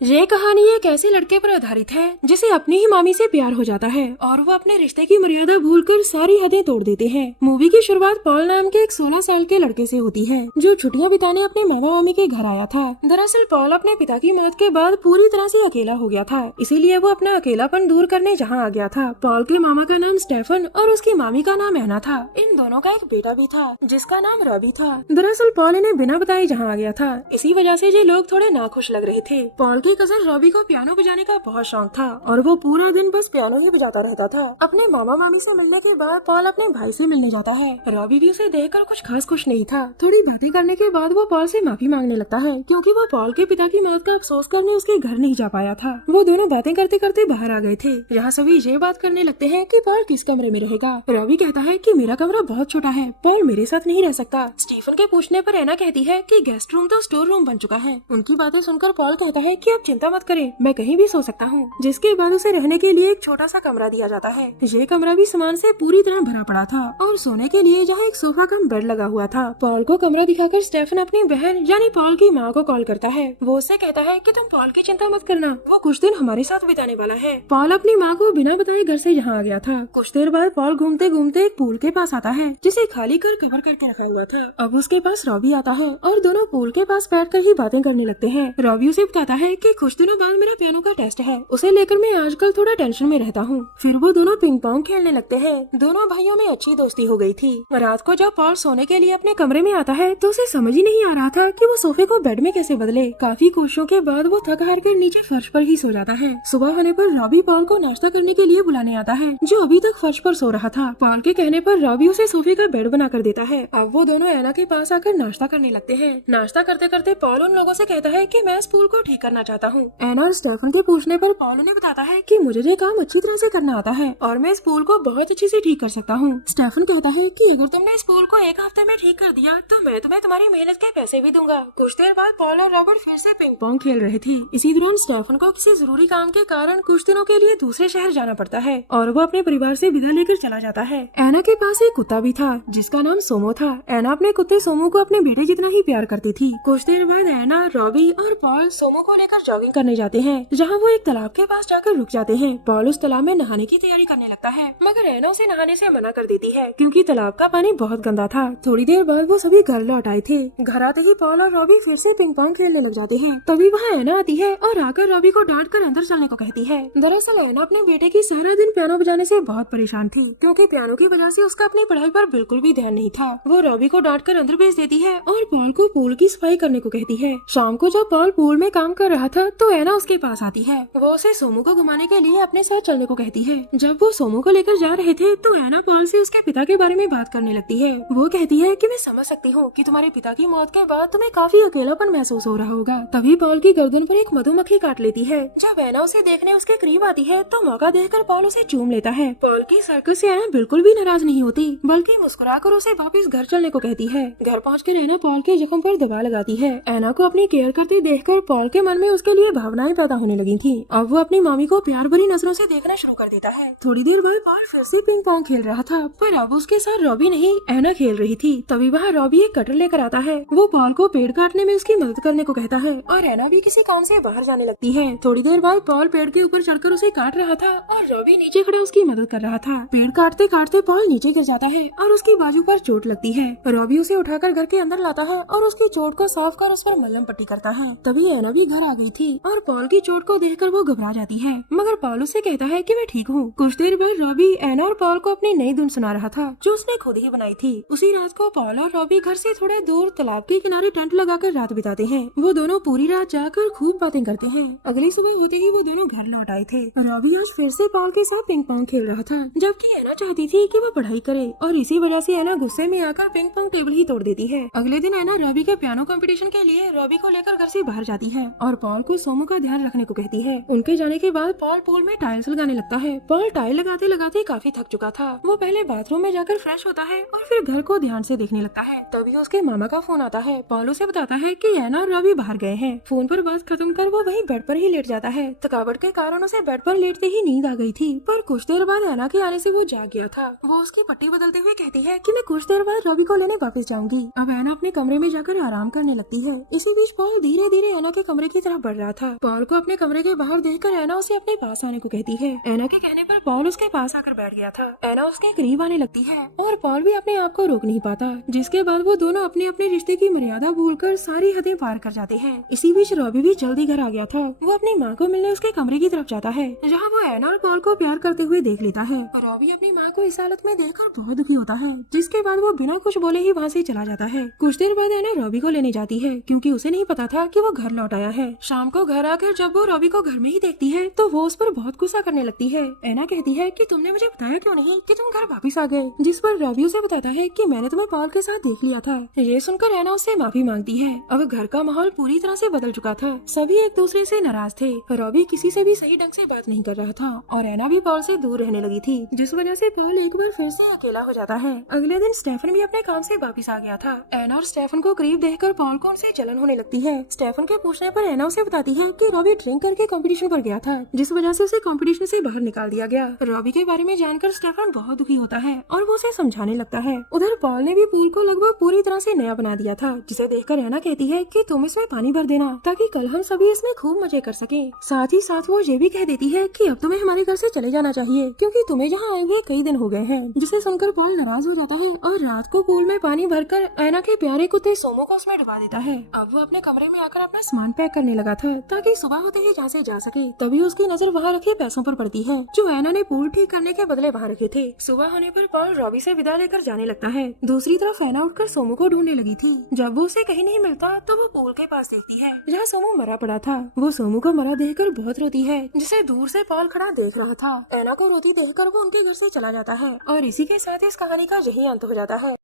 ये कहानी एक ऐसे लड़के पर आधारित है जिसे अपनी ही मामी से प्यार हो जाता है और वो अपने रिश्ते की मर्यादा भूलकर सारी हदें तोड़ देते हैं। मूवी की शुरुआत पॉल नाम के एक 16 साल के लड़के से होती है जो छुट्टियां बिताने अपने मामा मामी के घर आया था। दरअसल पॉल अपने पिता की मौत के बाद पूरी तरह से अकेला हो गया था, इसीलिए वो अपना अकेलापन दूर करने जहाँ आ गया था। पॉल के मामा का नाम स्टेफन और उसकी मामी का नाम एना था। इन दोनों का एक बेटा भी था जिसका नाम रॉबी था। दरअसल पॉल इन्हें बिना बताए जहाँ आ गया था, इसी वजह से ये लोग थोड़े नाखुश लग रहे थे। पॉल की कजन रॉबी को पियानो बजाने का बहुत शौक था और वो पूरा दिन बस पियानो ही बजाता रहता था। अपने मामा मामी से मिलने के बाद पॉल अपने भाई से मिलने जाता है। रॉबी भी उसे देखकर कुछ खास खुश नहीं था। थोड़ी बातें करने के बाद वो पॉल से माफी मांगने लगता है क्योंकि वो पॉल के पिता की मौत का अफसोस करने उसके घर नहीं जा पाया था। वो दोनों बातें करते करते बाहर आ गए थे। यहाँ सभी ये बात करने लगते हैं कि पॉल किस कमरे में रहेगा। रॉबी कहता है कि मेरा कमरा बहुत छोटा है, पॉल मेरे साथ नहीं रह सकता। स्टीफन के पूछने पर एना कहती है कि गेस्ट रूम तो स्टोर रूम बन चुका है। उनकी बातें सुनकर पॉल कहता है कि आप चिंता मत करें, मैं कहीं भी सो सकता हूँ। जिसके बाद उसे रहने के लिए एक छोटा सा कमरा दिया जाता है। ये कमरा भी सामान से पूरी तरह भरा पड़ा था और सोने के लिए जहाँ एक सोफा कम बेड लगा हुआ था। पॉल को कमरा दिखाकर स्टेफन अपनी बहन यानी पॉल की माँ को कॉल करता है। वो उससे कहता है कि तुम पॉल की चिंता मत करना, वो कुछ दिन हमारे साथ बिताने वाला है। पॉल अपनी माँ को बिना बताए घर से यहाँ आ गया था। कुछ देर बाद पॉल घूमते घूमते एक पूल के पास आता है जिसे खाली कर कवर करके रखा हुआ था। अब उसके पास रॉबी आता है और दोनों पूल के पास बैठकर ही बातें करने लगते हैं। रॉबी उसे बताता है कि कुछ दिनों बाद मेरा पियानो का टेस्ट है, उसे लेकर मैं आजकल थोड़ा टेंशन में रहता हूँ। फिर वो दोनों पिंग पोंग खेलने लगते हैं। दोनों भाइयों में अच्छी दोस्ती हो गई थी। रात को जब पॉल सोने के लिए अपने कमरे में आता है तो उसे समझ ही नहीं आ रहा था कि वो सोफे को बेड में कैसे बदले। काफी कोशिशों के बाद वो थक हार कर नीचे फर्श पर ही सो जाता है। सुबह होने पर रॉबी पॉल को नाश्ता करने के लिए बुलाने आता है जो अभी तक फर्श पर सो रहा था। पॉल के कहने पर रॉबी उसे सोफे का बेड बना कर देता है। अब वो दोनों एना के पास आकर नाश्ता करने लगते हैं। नाश्ता करते करते पॉल उन लोगों से कहता है कि मैं इस पूल को ठीक करना चाहता हूँ। एना और स्टेफन के पूछने पर पॉल उन्हें बताता है कि मुझे ये काम अच्छी तरह से करना आता है और मैं इस पूल को बहुत अच्छे से ठीक कर सकता हूँ। स्टेफन कहता है कि अगर तुमने इस पूल को एक हफ्ते में ठीक कर दिया तो मैं तुम्हें तुम्हारी मेहनत के पैसे भी दूंगा। कुछ देर बाद पॉल और रॉबर्ट फिर से पिंग पोंग खेल रहे थे। इसी दौरान स्टेफन को किसी जरूरी काम के कारण कुछ दिनों के लिए दूसरे शहर जाना पड़ता है और वो अपने परिवार से विदा लेकर चला जाता है। एना के पास एक कुत्ता भी था जिसका नाम सोमो था। एना अपने कुत्ते सोमो को अपने बेटे जितना ही प्यार करती थी। कुछ देर बाद एना, रॉबी और पॉल सोमो को लेकर जॉगिंग करने जाते हैं जहाँ वो एक तालाब के पास जाकर रुक जाते हैं। पॉल उस तालाब में नहाने की तैयारी करने लगता है मगर एना उसे नहाने से मना कर देती है क्योंकि तालाब का पानी बहुत गंदा था। थोड़ी देर बाद वो सभी घर लौट आए थे। घर आते ही पॉल और रॉबी फिर से पिंग पोंग खेलने लग जाते हैं। तभी वहाँ एना आती है और आकर रॉबी को डांट कर अंदर चलने को कहती है। दरअसल एना अपने बेटे की सारा दिन पियानो बजाने से बहुत परेशान थी क्योंकि पियानो की वजह से उसका अपनी पढ़ाई पर बिल्कुल भी ध्यान नहीं था। वो रॉबी को डांट कर अंदर भेज देती है और पॉल को पूल की सफाई करने को कहती है। शाम को जब पॉल पूल में काम कर रहा था तो एना उसके पास आती है। वो उसे सोमू को घुमाने के लिए अपने साथ चलने को कहती है। जब वो सोमू को लेकर जा रहे थे तो एना पॉल से उसके पिता के बारे में बात करने लगती है। वो कहती है कि मैं समझ सकती हूँ कि तुम्हारे पिता की मौत के बाद तुम्हें काफी अकेलापन महसूस हो रहा होगा। तभी पॉल की गर्दन पर एक मधुमक्खी काट लेती है। जब एना उसे देखने उसके करीब आती है तो मौका देखकर पॉल उसे चूम लेता है। पॉल की सर्कस से एना बिल्कुल भी नाराज नहीं होती बल्कि मुस्कुराकर उसे वापस घर चलने को कहती है। घर पहुँचकर एना पॉल के जख्म पर दवा लगाती है। एना को अपनी केयर करते देखकर पॉल के मन में उसके लिए भावनाएं पैदा होने लगी थी। अब वो अपनी मामी को प्यार भरी नजरों से देखना शुरू कर देता है। थोड़ी देर बाद पॉल फिर से पिंग पोंग खेल रहा था पर अब उसके साथ रॉबी नहीं एना खेल रही थी। तभी वहाँ रॉबी एक कटर लेकर आता है। वो पॉल को पेड़ काटने में उसकी मदद करने को कहता है और एना भी किसी काम से बाहर जाने लगती है। थोड़ी देर बाद पॉल पेड़ के ऊपर चढ़कर उसे काट रहा था और रॉबी नीचे खड़ा उसकी मदद कर रहा था। पेड़ काटते काटते पॉल नीचे गिर जाता है और उसकी बाजू पर चोट लगती है। रॉबी उसे उठाकर घर के अंदर लाता है और उसकी चोट को साफ कर उस पर मलहम पट्टी करता है। तभी एना भी घर आ गई थी और पॉल की चोट को देखकर वो घबरा जाती है मगर पॉल उसे कहता है कि मैं ठीक हूँ। कुछ देर बाद रॉबी एना और पॉल को अपनी नई धुन सुना रहा था जो उसने खुद ही बनाई थी। उसी रात को पॉल और रॉबी घर से थोड़े दूर तालाब के किनारे टेंट लगाकर रात बिताते हैं। वो दोनों पूरी रात जाकर खूब बातें करते हैं। अगली सुबह होते ही वो दोनों घर लौट आए थे। रॉबी आज फिर से पॉल के साथ पिंग पोंग खेल रहा था जबकि एना चाहती थी कि वो पढ़ाई करे और इसी वजह से एना गुस्से में आकर पिंग पोंग टेबल ही तोड़ देती है। अगले दिन एना रॉबी के पियानो कंपटीशन के लिए रॉबी को लेकर घर से बाहर जाती है और पॉल को सोमू का ध्यान रखने को कहती है। उनके जाने के बाद पॉल पूल में टाइल्स लगाने लगता है। पॉल टाइल लगाते लगाते काफी थक चुका था। वो पहले बाथरूम में जाकर फ्रेश होता है और फिर घर को ध्यान से देखने लगता है। तभी उसके मामा का फोन आता है। पॉल उसे बताता है कि एना और रॉबी बाहर गए हैं। फोन पर बात खत्म कर वो वहीं बेड पर ही लेट जाता है। थकावट के कारण उसे बेड पर लेटते ही नींद आ गई थी पर कुछ देर बाद एना के आने से वो जाग गया था। वो उसकी पट्टी बदलते हुए कहती है कि मैं कुछ देर बाद रॉबी को लेने वापस जाऊंगी। अब एना अपने कमरे में जाकर आराम करने लगती है। इसी बीच पॉल धीरे धीरे एना के कमरे की तरफ बढ़ रहा था। पॉल को अपने कमरे के बाहर देखकर एना उसे अपने पास आने को कहती है। एना के कहने पर पॉल उसके पास आकर बैठ गया था। एना उसके करीब आने लगती है और पॉल भी अपने आप को रोक नहीं पाता, जिसके बाद वो दोनों अपने अपने रिश्ते की मर्यादा भूलकर सारी हदें पार कर जाते हैं। इसी बीच रॉबी भी जल्दी घर आ गया था। वो अपनी माँ को मिलने उसके कमरे की तरफ जाता है, जहाँ वो एना और पॉल को प्यार करते हुए देख लेता है। रॉबी अपनी माँ को इस हालत में देखकर बहुत दुखी होता है, जिसके बाद वो बिना कुछ बोले ही वहाँ से चला जाता है। कुछ देर बाद एना रॉबी को लेने जाती है, क्योंकि उसे नहीं पता था कि वो घर लौट आया है। शाम को घर आकर जब वो रॉबी को घर में ही देखती है तो वो उस पर बहुत गुस्सा करने लगती है। एना कहती है कि तुमने मुझे बताया क्यों नहीं कि तुम घर वापस आ गए, जिस पर रॉबी उसे बताता है कि मैंने तुम्हें पॉल के साथ देख लिया था। ये सुनकर एना उससे माफी मांगती है। अब घर का माहौल पूरी तरह से बदल चुका था। सभी एक दूसरे से नाराज थे। रॉबी किसी से भी सही ढंग से बात नहीं कर रहा था और एना भी पॉल से दूर रहने लगी थी, जिस वजह से पॉल एक बार फिर से अकेला हो जाता है। अगले दिन स्टेफन भी अपने काम से वापस आ गया था। एना और स्टेफन को करीब देखकर पॉल को उनसे जलन होने लगती है। स्टेफन के पूछने पर एना उसे बताती है कि रॉबी ड्रिंक करके कंपटीशन पर गया था, जिस वजह से उसे कंपटीशन से बाहर निकाल दिया गया। रॉबी के बारे में जानकर स्टेफन बहुत दुखी होता है और वो उसे समझाने लगता है। उधर पॉल ने भी पूल को लगभग पूरी तरह से नया बना दिया था, जिसे देखकर एना कहती है कि तुम इसमें पानी भर देना ताकि कल हम सभी इसमें खूब मजे कर सकें। साथ ही साथ वो ये भी कह देती है कि अब तुम्हें हमारे घर से चले जाना चाहिए, क्योंकि तुम्हें यहाँ आए हुए कई दिन हो गए हैं। जिसे सुनकर पॉल नाराज हो जाता है और रात को पूल में पानी भरकर एना के प्यारे कुत्ते सोमो को उसमें डुबा देता है। अब वो अपने कमरे में आकर अपना सामान पैक करने लगा था ताकि सुबह होते ही जहाँ से जा सके। तभी उसकी नजर वहाँ रखे पैसों पर पड़ती है जो एना ने पूल ठीक करने के बदले वहाँ रखे थे। सुबह होने पर पॉल रॉबी से विदा लेकर जाने लगता है। दूसरी तरफ एना उठकर सोमो को ढूंढने लगी थी। जब वो उसे कहीं नहीं मिलता तो वो पूल के पास देखती है जहाँ सोमो मरा पड़ा था। वो सोमो को मरा देखकर बहुत रोती है, जिसे दूर से पॉल खड़ा देख रहा था। एना को रोती देखकर वो उनके घर से चला जाता है और इसी के साथ इस कहानी का यही अंत हो जाता है।